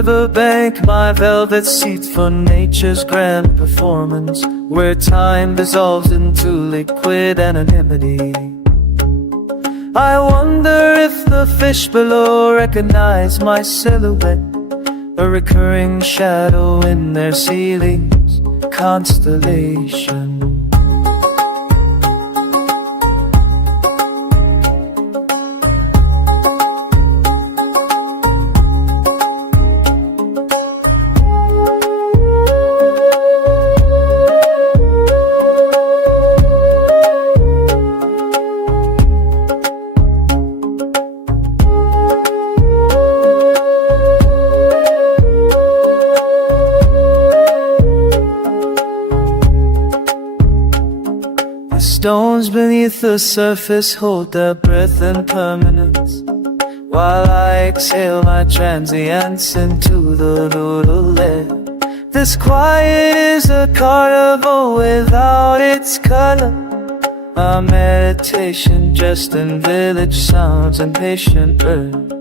riverbank, my velvet seat for nature's grand performance, where time dissolves into liquid anonymity. I wonder if the fish below recognize my silhouette, a recurring shadow in their ceilings, constellation. Stones beneath the surface hold their breath and permanence, while I exhale my transience into the doodle air. This quiet is a carnival without its color, a meditation just in village sounds and patient birds.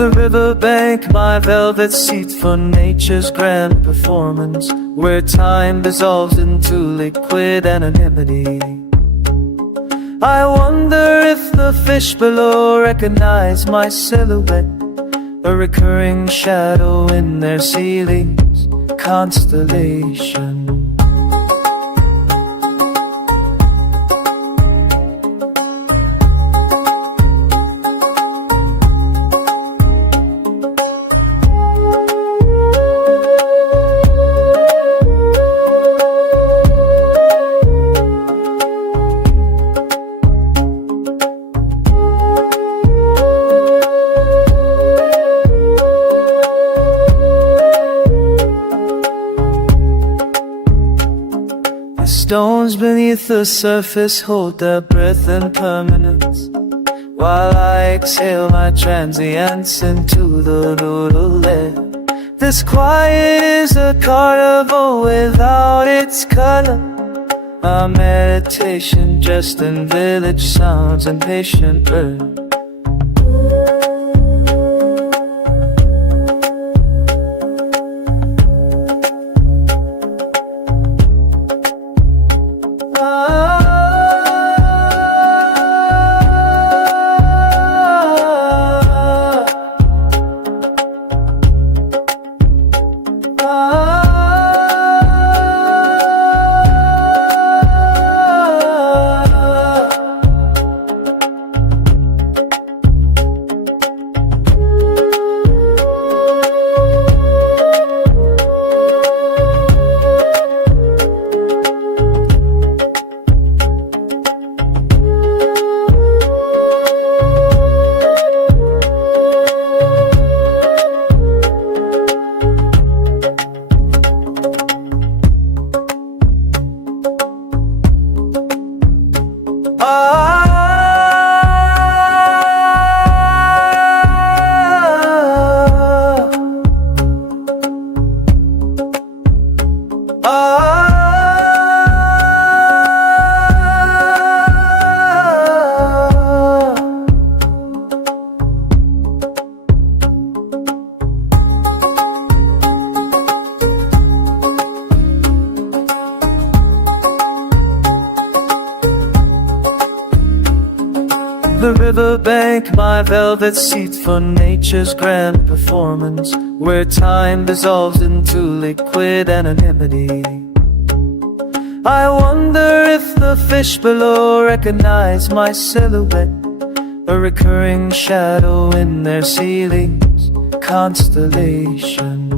The riverbank, my velvet seat for nature's grand performance, where time dissolves into liquid anonymity. I wonder if the fish below recognize my silhouette, a recurring shadow in their ceilings, constellation. Stones beneath the surface hold their breath and permanence, while I exhale my transience into the doodle air. This quiet is a carnival without its color, a meditation just in village sounds and patient birds. The riverbank, my velvet seat for nature's grand performance, where time dissolves into liquid anonymity. I wonder if the fish below recognize my silhouette, a recurring shadow in their ceilings, constellation.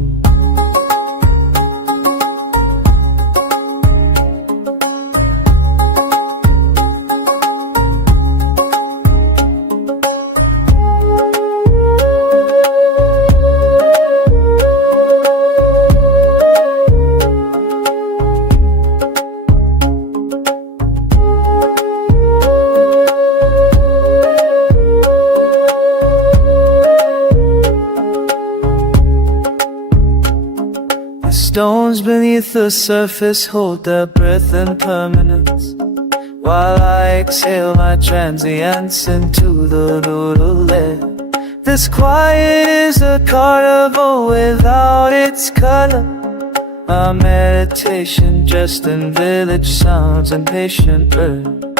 Stones beneath the surface hold their breath in permanence, while I exhale my transience into the doodle air. This quiet is a carnival without its color, a meditation dressed in village sounds and patient earth.